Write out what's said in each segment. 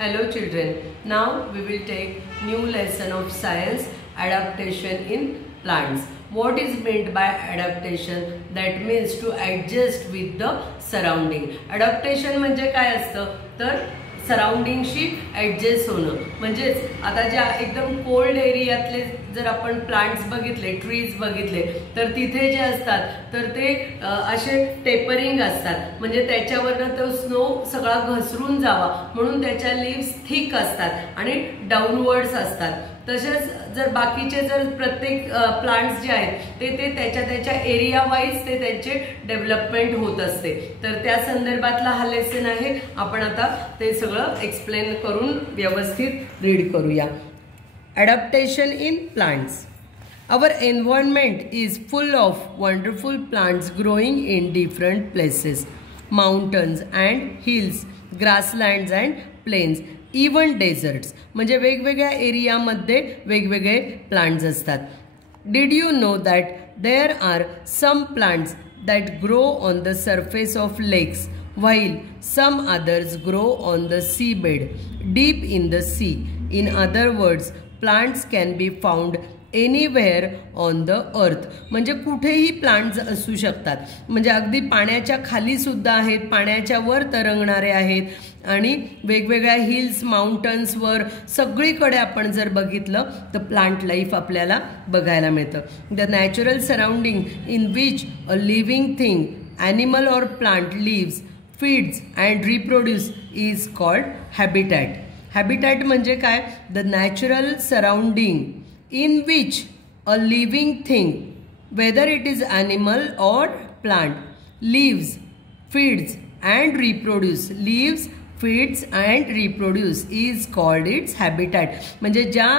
Hello children, now we will take new lesson of science, adaptation in plants. What is meant by adaptation? That means to adjust with the surrounding. Adaptation म्हणजे काय असतं तर सराउंडिंगशी adjust होणं. म्हणजेच आता ज्या एकदम कोल्ड एरियातले जर आपण प्लांट्स बघितले, ट्रीज बघितले तर तिथे जे असतात तर ते असे टेपरिंग असतात. म्हणजे त्याच्यावरनं तो स्नो सगळा घसरून जावा म्हणून त्याच्या लीव्स थिक असतात आणि डाऊनवर्ड्स असतात. तसेच जर बाकीचे जर प्रत्येक प्लांट्स जे आहेत ते त्याच्या एरिया वाईज ते त्यांचे डेव्हलपमेंट होत असते. तर त्या संदर्भातला हा लेसन आहे. आपण आता ते सगळं एक्सप्लेन करून व्यवस्थित रीड करूया. Adaptation in plants. Our environment is full of wonderful plants growing in different places. Mountains and hills, grasslands and plains, even deserts. म्हणजे वेगवेगळ्या एरियामध्ये वेगवेगळे प्लांट्स असतात. Did you know that there are some plants that grow on the surface of lakes while some others grow on the seabed deep in the sea? In other words, plants can be found anywhere on the earth. म्हणजे कुठेही plants असू शकतात. म्हणजे अगदी पाण्याच्या खाली सुद्धा आहेत, पाण्याच्या वर तरंगणारे आहेत आणि वेगवेगळ्या हिल्स माउंटन्सवर सगळीकडे आपण जर बघितलं तर प्लांट लाईफ आपल्याला बघायला मिळतं. The natural surrounding in which a living thing animal or plant lives, feeds and reproduce is called habitat. Habitat म्हणजे काय? The natural surrounding in which a living thing, whether it is animal or plant, lives, feeds and reproduce, lives, feeds and reproduce is called its habitat. म्हणजे ज्या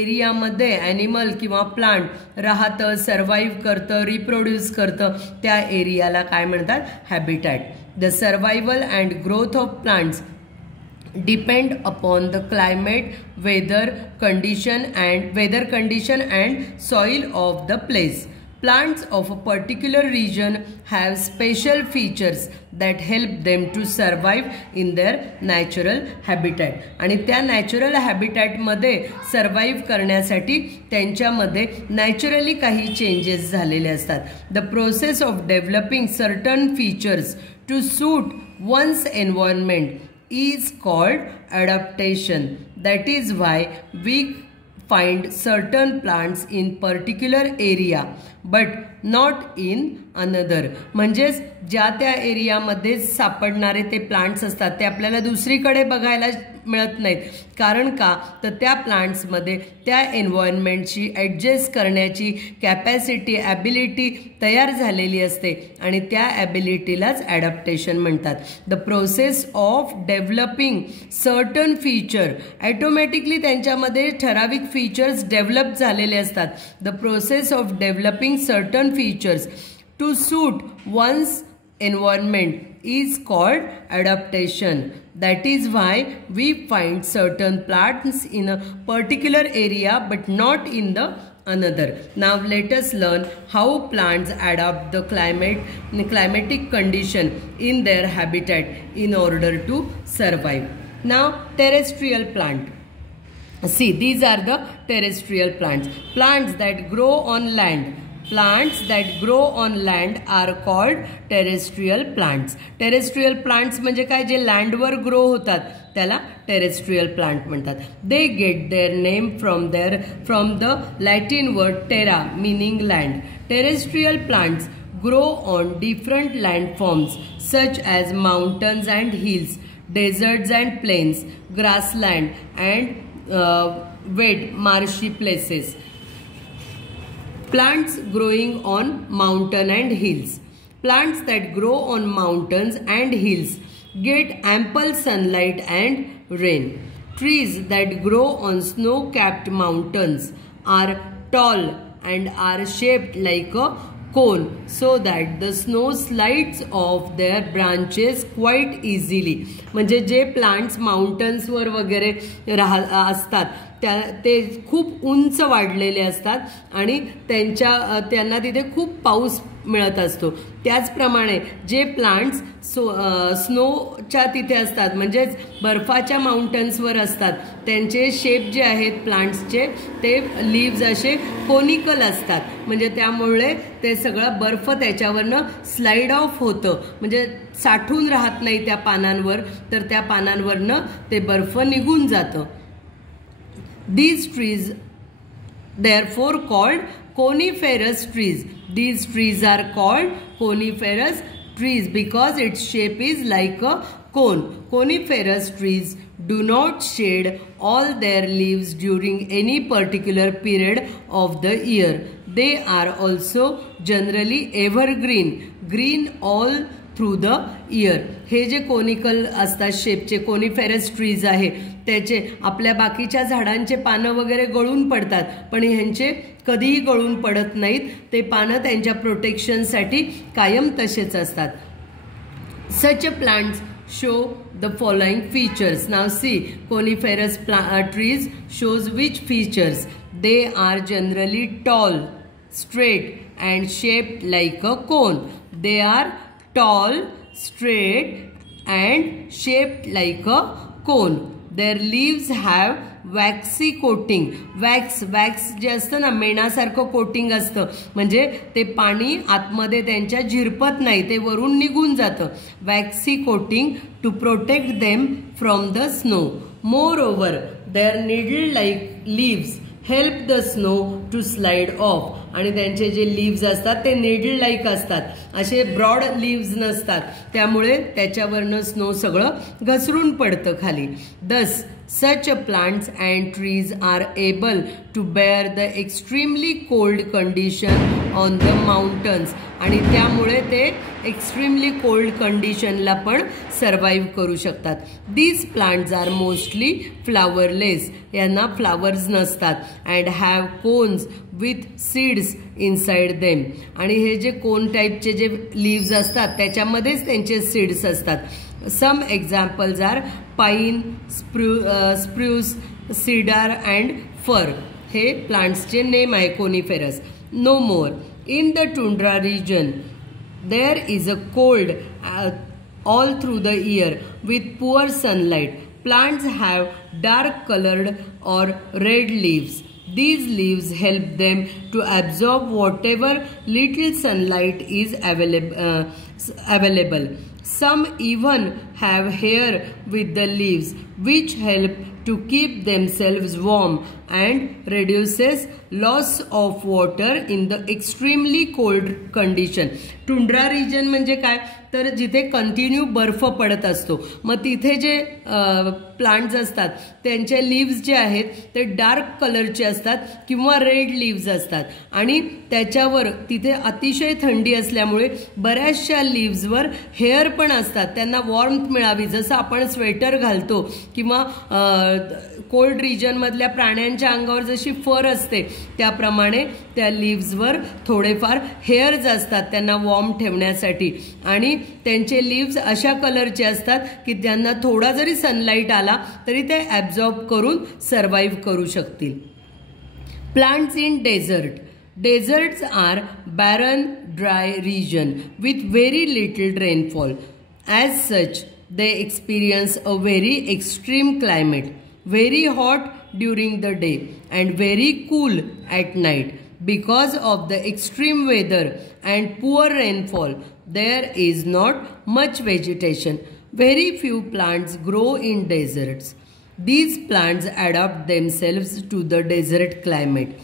एरियामध्ये animal किंवा plant राहतं, survive करतं, reproduce करतं त्या एरियाला काय म्हणतात? Habitat. The survival and growth of plants depend upon the climate, weather condition and soil of the place. Plants of a particular region have special features that help them to survive in their natural habitat. आणि त्या natural हॅबिटॅटमध्ये survive करण्यासाठी त्यांच्यामध्ये naturally काही changes झालेले असतात. The process of developing certain features to suit one's environment is called adaptation. That is why we find certain plants in particular area but not in another. म्हणजेच ज्या त्या एरियामध्ये सापडणारे ते प्लांट्स असतात ते आपल्याला दुसरीकडे बघायला मिळत नाहीत. कारण का? तर त्या प्लांट्समध्ये त्या एन्व्हायरमेंटशी ॲडजस्ट करण्याची कॅपॅसिटी, ॲबिलिटी तयार झालेली असते आणि त्या ॲबिलिटीलाच ॲडॅप्टेशन म्हणतात. The process of developing certain feature, automatically त्यांच्यामध्ये ठराविक फीचर्स डेव्हलप झालेले असतात. The process of developing certain features to suit one's environment is called adaptation. That is why we find certain plants in a particular area but not in the another. Now let us learn how plants adapt the climatic condition in their habitat in order to survive. Now terrestrial plant. See, these are the terrestrial plants. Plants that grow on land. Plants that grow on land are called terrestrial plants. Terrestrial plants म्हणजे काय? जे लँडवर grow होतात त्याला terrestrial plant म्हणतात. They get their name from the Latin word terra meaning land. Terrestrial plants grow on different landforms such as mountains and hills, deserts and plains, grassland and wet marshy places. Plants growing on mountain and hills. Plants that grow on mountains and hills get ample sunlight and rain. Trees that grow on snow-capped mountains are tall and are shaped like a cone so that the snow slides off their branches quite easily. म्हणजे जे plants माउंटन्सवर वगैरे असतात ते खूप उंच वाढलेले असतात आणि त्यांना तिथे खूप पाऊस मिळत असतो. त्याचप्रमाणे जे प्लांट्स स्नोच्या तिथे असतात म्हणजेच बर्फाच्या माउंटन्सवर असतात त्यांचे शेप जे आहेत प्लांट्सचे ते लीव्ज असे कोनिकल असतात. म्हणजे त्यामुळे ते सगळं बर्फ त्याच्यावरनं स्लाइड ऑफ होतं म्हणजे साठून राहत नाही त्या पानांवर, तर त्या पानांवरनं ते बर्फ निघून जातं. These trees therefore called coniferous trees. These trees are called coniferous trees because its shape is like a cone. Coniferous trees do not shed all their leaves during any particular period of the year. They are also generally evergreen, green all through the year. हे जे conical असतात शेपचे coniferous trees आहे त्याचे आपल्या बाकीच्या झाडांचे पानं वगैरे गळून पडतात पण ह्यांचे कधीही गळून पडत नाहीत. ते पानं त्यांच्या प्रोटेक्शनसाठी कायम तसेच असतात. Such a plants show the following features. Now see, coniferous trees shows which features. They are generally tall, straight and shaped like a cone. They are tall, straight and shaped like a cone. Their leaves have waxy coating. wax जे असतं ना मेणासारखं coating असतं म्हणजे ते पाणी आतमध्ये त्यांच्या झिरपत नाही, ते वरून निघून जातं. waxy coating to protect them from the snow. Moreover, their needle-like leaves help the snow to slide off. आणि त्यांचे जे लीव्ज असतात ते नेडल लाईक असतात, असे ब्रॉड लीव्ज नसतात, त्यामुळे त्याच्यावरनं स्नो सगळं घसरून पडतं खाली. Thus, such plants and trees are able to bear the extremely cold condition on the mountains. आणि त्यामुळे ते एक्स्ट्रीमली कोल्ड कंडिशनला पण सर्वाइव्ह करू शकतात. These plants are mostly flowerless. यांना फ्लावर्स नसतात. And have cones with seeds inside them. आणि हे जे कोन टाईपचे जे लीव्ज असतात त्याच्यामध्येच त्यांचे सीड्स असतात. Some examples are pine, spruce, cedar and fir. हे प्लांट्सचे नेम आहे coniferous. No more. In the tundra region, there is a cold all through the year with poor sunlight. Plants have dark colored or red leaves. These leaves help them to absorb whatever little sunlight is available. Some even have hair with the leaves, which help to keep themselves warm and reduces loss of water in the extremely cold condition. Tundra region म्हणजे काय तर जिथे continue बर्फ पडत असतो, मग तिथे जे प्लांट्स असतात त्यांचे लीव्स जे आहेत ते डार्क कलरचे असतात किंवा रेड लीव्स असतात आणि त्याच्यावर तिथे अतिशय थंडी असल्यामुळे बऱ्याचशा लीव्सवर हेअर पण असतात. त्यांना वॉर्मथ मिळावी, जसं आपण स्वेटर घालतो किंवा कोल्ड रिजनमधल्या प्राण्यांच्या अंगावर जशी फर असते त्याप्रमाणे त्या लीव्सवर थोडेफार हेअर्स असतात त्यांना वॉर्म ठेवण्यासाठी. आणि त्यांचे लीव्स अशा कलरचे असतात की त्यांना थोडा जरी सनलाईट आला तरी ते ॲब्झॉर्ब करून सर्वाइव्ह करू शकतील. Plants in desert. Deserts are barren, dry region with very little rainfall. As such, they experience a very extreme climate, very hot during the day and very cool at night. Because of the extreme weather and poor rainfall, there is not much vegetation. Very few plants grow in deserts. These plants adapt themselves to the desert climate.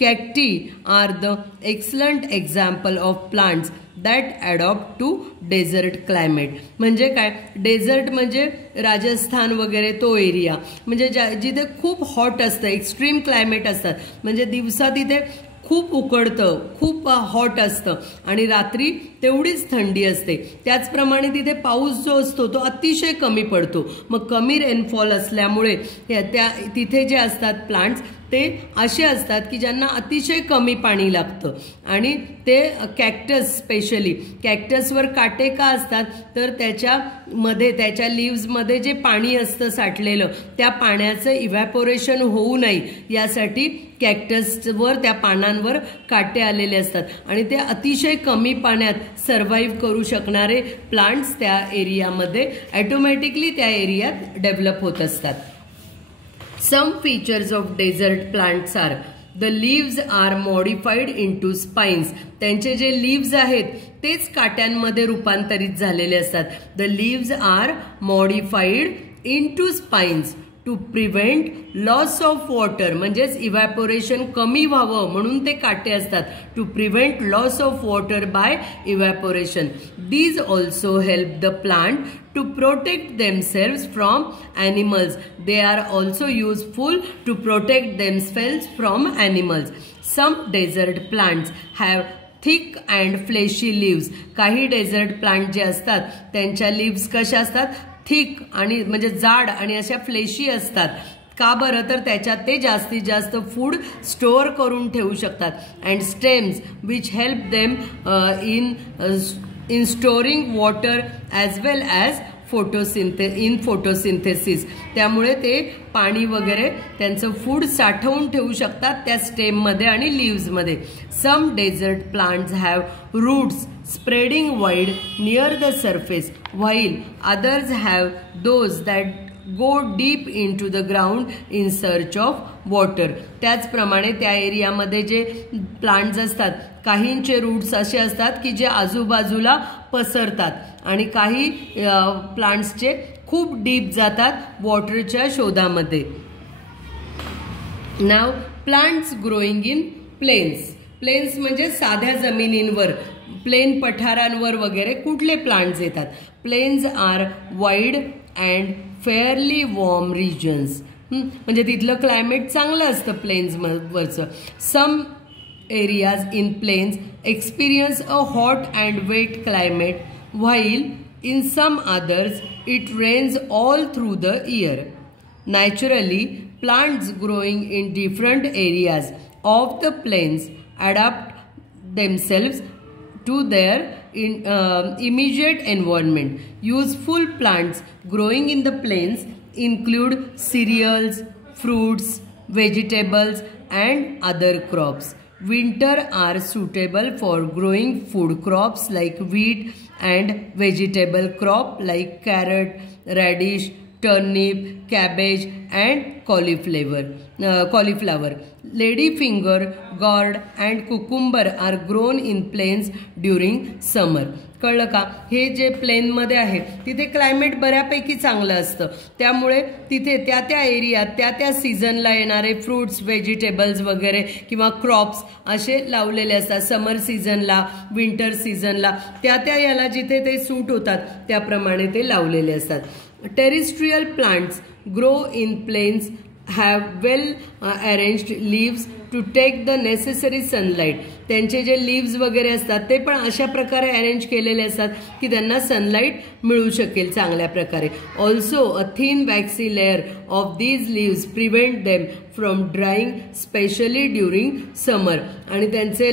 Cacti are the excellent example of plants that adapt to desert climate. म्हणजे काय, dessert म्हणजे राजस्थान वगैरे तो area, म्हणजे जिथे खूप hot असतं, extreme climate असतात, म्हणजे दिवसा तिथे खूप उकडतं, खूप हॉट असतं आणि रात्री तेवढीच थंडी असते. त्याचप्रमाणे तिथे पाऊस जो असतो तो अतिशय कमी पडतो. मग कमी रेनफॉल असल्यामुळे तिथे जे असतात प्लांट्स ते असे असतात की ज्यांना अतिशय कमी पाणी लागतं आणि ते कॅक्टस स्पेशली कॅक्टसवर काटे का असतात तर त्याच्या लीव्समध्ये जे पाणी असतं साठलेलं त्या पाण्याचं इव्हॅपोरेशन होऊ नये यासाठी कॅक्टसवर त्या पानांवर काटे आलेले असतात आणि ते अतिशय कमी पाण्यात सर्व्हाइव्ह करू शकणारे प्लांट्स त्या एरियामध्ये ऑटोमॅटिकली त्या एरियात डेव्हलप होत असतात. Some features of desert plants are the leaves are modified into spines. त्यांचे जे leaves आहेत तेच काट्यांमध्ये रूपांतरित झालेले असतात. The leaves are modified into spines to prevent loss of water म्हणजेच इव्हॅपोरेशन कमी व्हावं म्हणून ते काटे असतात. To prevent loss of water by evaporation. These also help the plant to protect themselves from animals. They are also useful to protect themselves from animals. Some desert plants have thick and fleshy leaves. काही desert plant जे असतात त्यांच्या leaves कशा असतात thick आणि म्हणजे जाड आणि अशा फ्लेशी असतात. का बरं तर त्याच्यात ते जास्तीत जास्त फूड स्टोअर करून ठेवू शकतात. And stems which help them in storing water as well as photosynthesis. त्यामुळे ते पाणी वगैरे त्यांचं फूड साठवून ठेवू शकतात त्या स्टेममध्ये आणि लीव्समध्ये. Some desert plants have roots spreading wide near the surface while others have those that go deep into the ground in search of water. त्याचप्रमाणे त्या एरियामध्ये जे प्लांट्स असतात काहींचे रूट्स असे असतात की जे आजूबाजूला पसरतात आणि काही प्लांट्सचे खूप डीप जातात वॉटरच्या शोधामध्ये. Now plants growing in plains. Plains म्हणजे साध्या जमिनींवर प्लेन पठारांवर वगैरे कुठले प्लांट्स येतात. Plains are wide and fairly warm regions. म्हणजे तिथलं क्लायमेट चांगलं असतं प्लेन्सवरचं. Some areas in plains experience a hot and wet climate while in some others it rains all through the year. Naturally plants growing in different areas of the plains adapt themselves to their immediate environment. Useful plants growing in the plains include cereals, fruits, vegetables and other crops. Winter are suitable for growing food crops like wheat and vegetable crop like carrot, radish, turnip, cabbage and cauliflower. Ladyfinger, gourd and cucumber are grown in plains during summer. कळलं का. हे जे प्लेनमध्ये आहे तिथे climate बऱ्यापैकी चांगलं असतं त्यामुळे तिथे त्या एरियात त्या सीझनला येणारे फ्रूट्स व्हेजिटेबल्स वगैरे किंवा क्रॉप्स असे लावलेले असतात. समर सीझनला विंटर सीझनला त्या याला जिथे ते सूट होतात त्याप्रमाणे ते लावलेले असतात. Terrestrial plants grow in plains have well arranged leaves to take the necessary sunlight. त्यांचे जे लीव्स वगैरे असतात ते पण अशा प्रकारे अरेंज केलेले असतात की त्यांना सनलाईट मिळू शकेल चांगल्या प्रकारे. Also a thin waxy layer of these leaves prevent them from drying specially during summer. आणि त्यांचे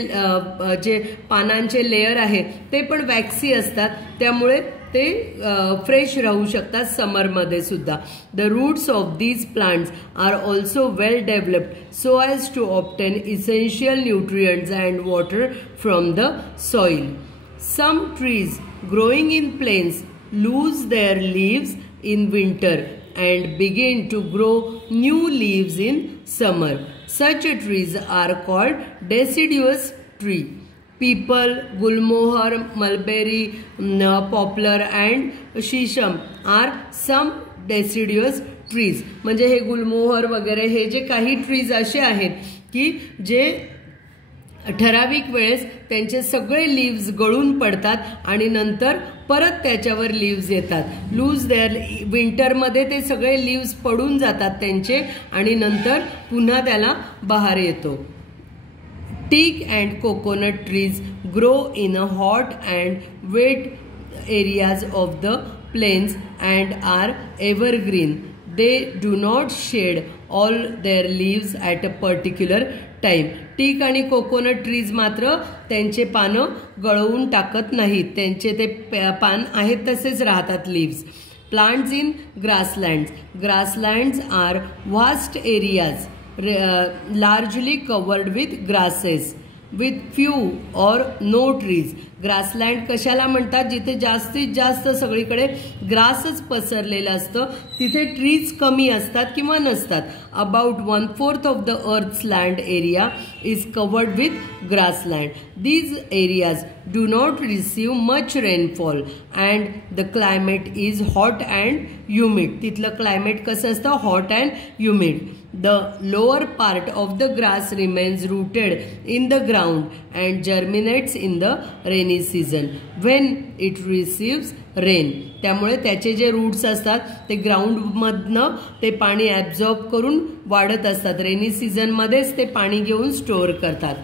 जे पानांचे लेअर आहे ते पण वॅक्सी असतात त्यामुळे ते फ्रेश राहू शकतात समरमध्ये सुद्धा. The roots of these plants are also well developed so as to obtain essential nutrients and water from the soil. Some trees growing in plains lose their leaves in winter and begin to grow new leaves in summer. Such trees are called deciduous tree. People, gulmohar, mulberry, poplar and shisham are some deciduous trees. म्हणजे हे गुलमोहर वगैरे हे जे काही trees असे आहेत की जे ठराविक वेळेस त्यांचे सगळे लीव्स गळून पडतात आणि नंतर परत त्याच्यावर लीव्स येतात. लूज देअर विंटरमध्ये ते सगळे लीव्स पडून जातात त्यांचे आणि नंतर पुन्हा त्याला बहार येतो. Teak and coconut trees grow in a hot and wet areas of the plains and are evergreen. They do not shed all their leaves at a particular time. Teak आणि कोकोनट ट्रीज मात्र त्यांचे पानं गळवून टाकत नाहीत. त्यांचे ते पान आहेत तसेच राहतात leaves. Plants in grasslands. Grasslands are vast areas largely covered with grasses with few or no trees. Grassland कशाला म्हणतात? जिथे जास्तीत जास्त सगळीकडे ग्रासच पसरलेलं असतं, तिथे ट्रीज कमी असतात किंवा नसतात. About 1/4 of the earth's land area is covered with grassland. These areas do not receive much rainfall and the climate is hot and humid. तिथलं क्लायमेट कसं असतं? Hot and humid. The lower part of the grass remains rooted in the ground and germinates in the rainy season when it receives rain. त्यामुळे त्याचे जे roots असतात ते ग्राउंडमधनं ते पाणी ॲब्झॉर्ब करून वाढत असतात. रेनी सीझनमध्येच ते पाणी घेऊन स्टोअर करतात.